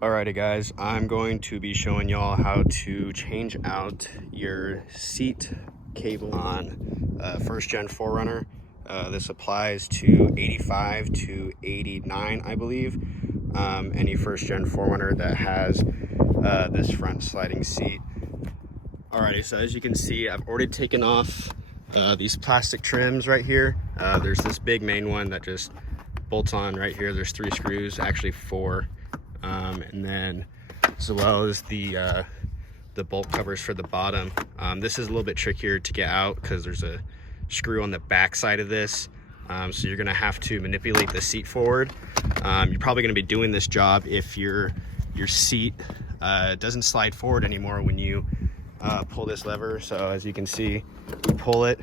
Alrighty guys, I'm going to be showing y'all how to change out your seat cable on first gen 4Runner. This applies to 85 to 89, I believe. Any first gen 4Runner that has this front sliding seat. Alrighty, so as you can see, I've already taken off these plastic trims right here. There's this big main one that just bolts on right here. There's 3 screws, actually 4. And then as well as the bolt covers for the bottom. This is a little bit trickier to get out because there's a screw on the back side of this. So you're gonna have to manipulate the seat forward. You're probably gonna be doing this job if your seat doesn't slide forward anymore when you pull this lever. So as you can see, you pull it,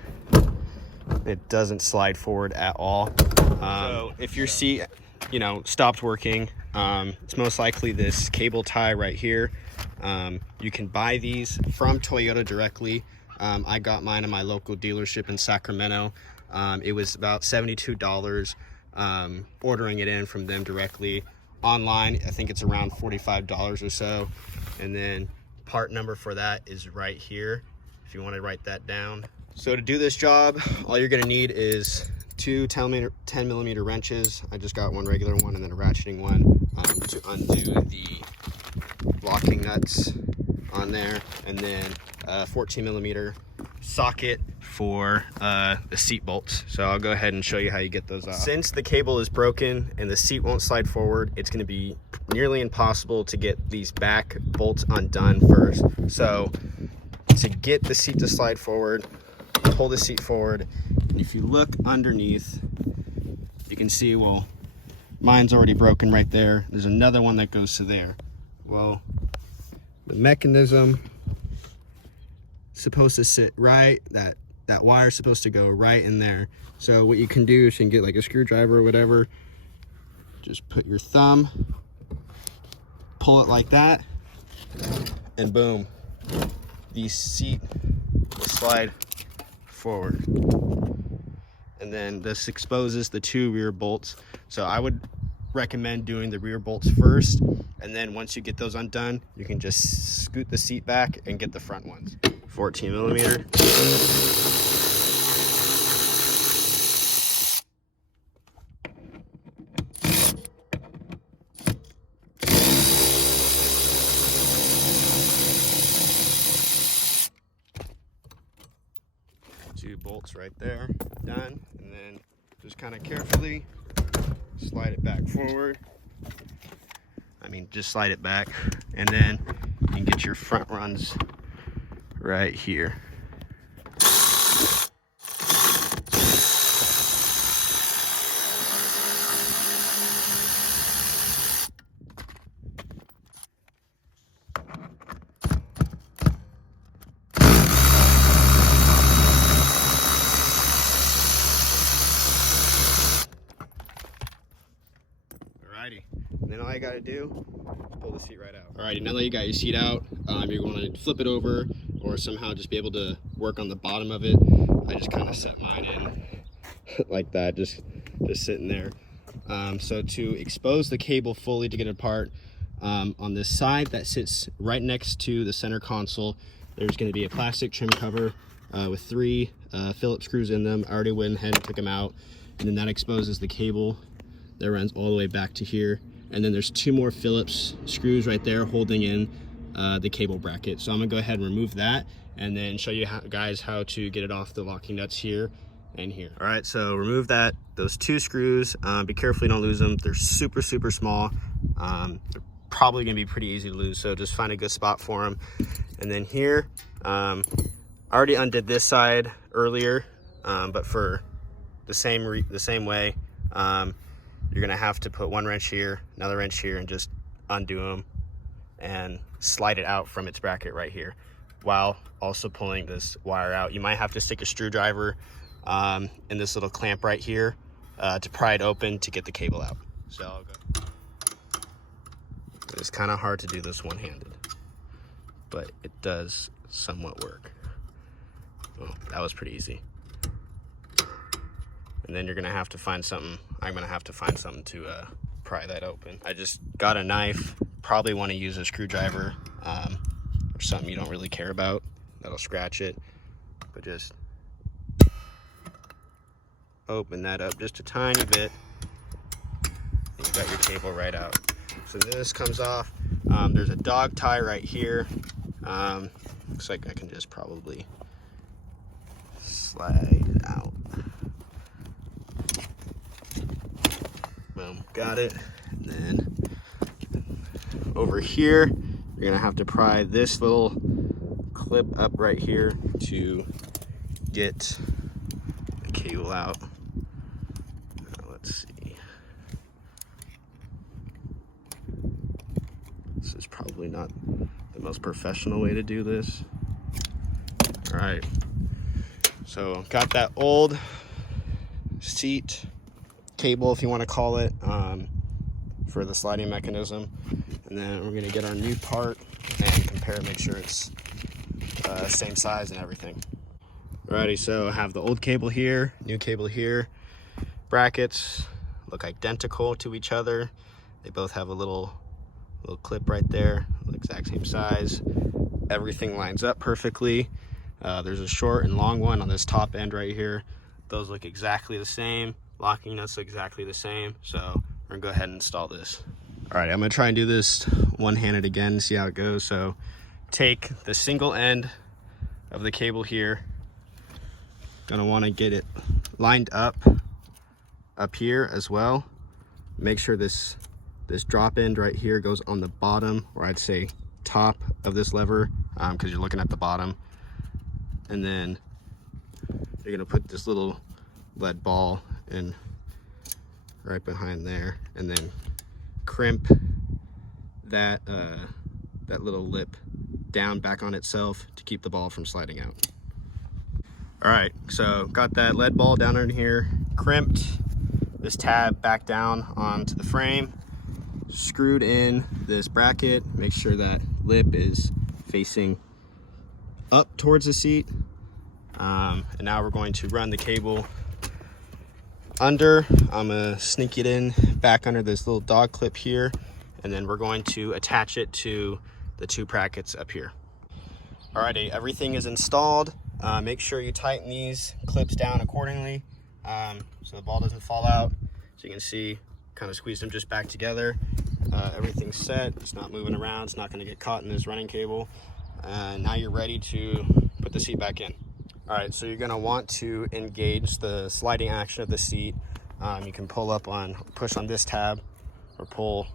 it doesn't slide forward at all. So if your seat stopped working, it's most likely this cable tie right here. You can buy these from Toyota directly. I got mine at my local dealership in Sacramento. It was about $72 ordering it in from them directly. Online, I think it's around $45 or so. And then part number for that is right here if you want to write that down. So to do this job, all you're going to need is 2 10 millimeter wrenches. I just got one regular one and then a ratcheting one to undo the locking nuts on there, and then a 14 millimeter socket for the seat bolts. So I'll go ahead and show you how you get those off. Since the cable is broken and the seat won't slide forward, it's going to be nearly impossible to get these back bolts undone first. So to get the seat to slide forward, pull the seat forward, and if you look underneath, you can see, well, mine's already broken right there. There's another one that goes to there. Well, the mechanism is supposed to sit right, that wire's supposed to go right in there. So what you can do is you can get like a screwdriver or whatever, just put your thumb, pull it like that, and boom, the seat will slide forward. And then this exposes the 2 rear bolts. So I would recommend doing the rear bolts first, and then once you get those undone, you can just scoot the seat back and get the front ones. 14 millimeter. Two bolts right there, done. And then just kind of carefully slide it back forward. Just slide it back, and then you can get your front runs right here. Alrighty, and then all you gotta do is pull the seat right out. Alrighty, now that you got your seat out, you're going to flip it over or somehow just be able to work on the bottom of it. I just kind of set mine in like that, just sitting there. So to expose the cable fully to get it apart, on this side that sits right next to the center console, there's going to be a plastic trim cover with 3 Phillips screws in them. I already went ahead and took them out, and then that exposes the cable that runs all the way back to here. And then there's 2 more Phillips screws right there holding in the cable bracket. So I'm gonna go ahead and remove that and then show you guys how to get it off the locking nuts here and here. All right, so remove those 2 screws. Be careful you don't lose them. They're super small. They're probably gonna be pretty easy to lose, so just find a good spot for them. And then here, I already undid this side earlier, but for the same way, you're gonna have to put 1 wrench here, another wrench here, and just undo them and slide it out from its bracket right here while also pulling this wire out. You might have to stick a screwdriver in this little clamp right here to pry it open to get the cable out. So I'll go. It's kind of hard to do this one-handed, but it does somewhat work. Oh, that was pretty easy. And then you're gonna have to find something. I'm gonna have to find something to pry that open. I just got a knife, probably want to use a screwdriver or something you don't really care about that'll scratch it, but just open that up just a tiny bit. You got your cable right out. So this comes off. There's a dog tie right here. Looks like I can just probably slide it out. Boom, got it. And then over here, you're gonna have to pry this little clip up right here to get the cable out. Let's see. This is probably not the most professional way to do this. All right, so got that old seat cable, if you want to call it, for the sliding mechanism, and then we're going to get our new part and compare, make sure it's same size and everything. Alrighty, so I have the old cable here, new cable here. Brackets look identical to each other. They both have a little clip right there, exact same size. Everything lines up perfectly. There's a short and long one on this top end right here. Those look exactly the same. Locking nuts look exactly the same. So we're gonna go ahead and install this. All right, I'm gonna try and do this one-handed again, see how it goes. So take the single end of the cable here. Gonna wanna get it lined up here as well. Make sure this drop end right here goes on the bottom, or I'd say top of this lever, because you're looking at the bottom. And then you're gonna put this little lead ball in right behind there, and then crimp that that little lip down back on itself to keep the ball from sliding out. All right, so got that lead ball down in here, crimped this tab back down onto the frame, screwed in this bracket, make sure that lip is facing up towards the seat. And now we're going to run the cable under. I'm gonna sneak it in back under this little dog clip here, and then we're going to attach it to the two brackets up here. Alrighty, everything is installed. Make sure you tighten these clips down accordingly, so the ball doesn't fall out. So you can see, kind of squeeze them just back together. Everything's set, it's not moving around, it's not gonna get caught in this running cable. Now you're ready to put the seat back in. All right, so you're gonna want to engage the sliding action of the seat. You can push on this tab, or pull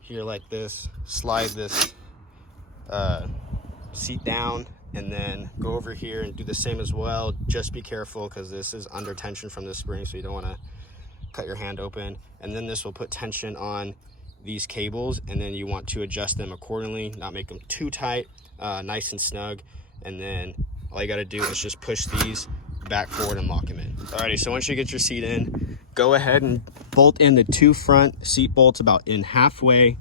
here like this, slide this seat down, and then go over here and do the same as well. Just be careful, because this is under tension from the spring, so you don't wanna cut your hand open. And then this will put tension on these cables, and then you want to adjust them accordingly, not make them too tight, nice and snug. And then all you gotta do is just push these back forward and lock them in. Alrighty, so once you get your seat in, go ahead and bolt in the two front seat bolts about in halfway,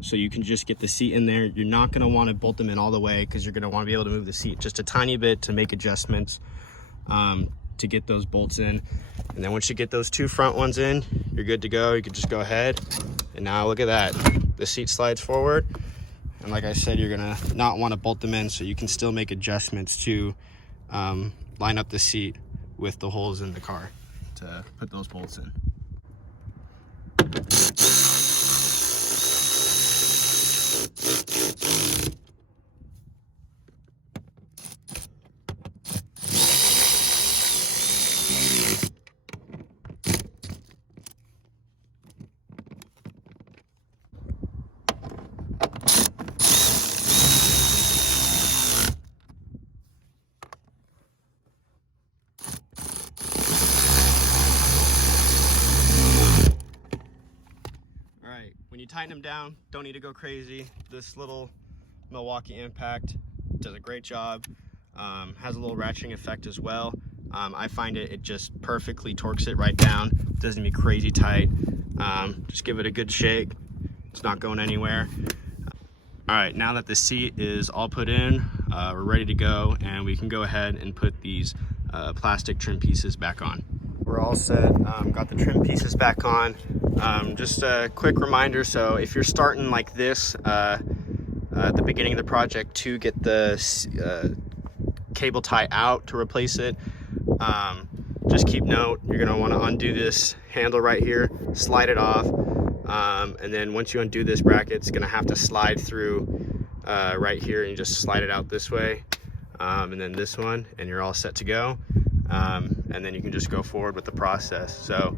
so you can just get the seat in there. You're not gonna wanna bolt them in all the way, because you're gonna wanna be able to move the seat just a tiny bit to make adjustments to get those bolts in. And then once you get those two front ones in, you're good to go. You can just go ahead, and now look at that. The seat slides forward. And like I said, you're gonna not want to bolt them in, so you can still make adjustments to line up the seat with the holes in the car to put those bolts in. When you tighten them down, don't need to go crazy. This little Milwaukee impact does a great job. Has a little ratcheting effect as well. I find it just perfectly torques it right down. Doesn't be crazy tight. Just give it a good shake. It's not going anywhere. All right, now that the seat is all put in, we're ready to go, and we can go ahead and put these plastic trim pieces back on. We're all set. Got the trim pieces back on. Just a quick reminder, so if you're starting like this at the beginning of the project to get the cable tie out to replace it, just keep note, you're going to want to undo this handle right here, slide it off, and then once you undo this bracket, it's going to have to slide through right here, and you just slide it out this way, and then this one, and you're all set to go. And then you can just go forward with the process. So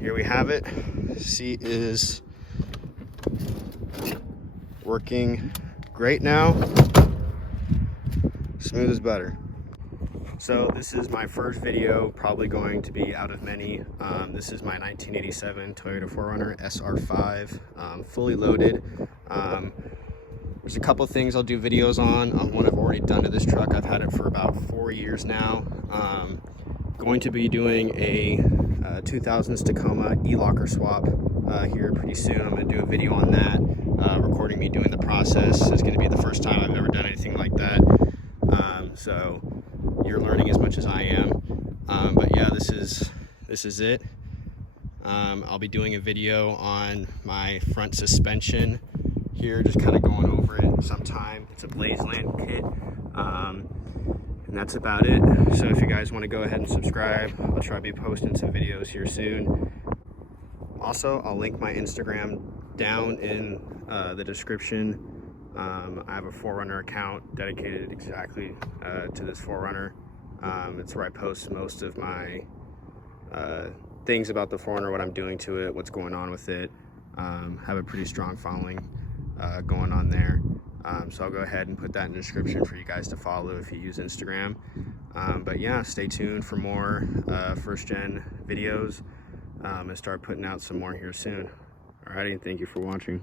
here we have it. Seat is working great now, smooth as butter. So this is my first video, probably going to be out of many. This is my 1987 Toyota 4Runner SR5, fully loaded. There's a couple things I'll do videos on what I've already done to this truck. I've had it for about 4 years now. Going to be doing a 2000s Tacoma e-locker swap here pretty soon. I'm going to do a video on that, recording me doing the process. It's going to be the first time I've ever done anything like that. So you're learning as much as I am. But yeah, this is it. I'll be doing a video on my front suspension here, just kind of going over it sometime. It's a Blazeland kit, and that's about it. So if you guys want to go ahead and subscribe, I'll try to be posting some videos here soon. Also, I'll link my Instagram down in the description. I have a 4Runner account dedicated exactly to this 4Runner. It's where I post most of my things about the 4Runner, what I'm doing to it, what's going on with it. Have a pretty strong following going on there. So I'll go ahead and put that in the description for you guys to follow if you use Instagram. But yeah, stay tuned for more first gen videos, and start putting out some more here soon. Alrighty, and thank you for watching.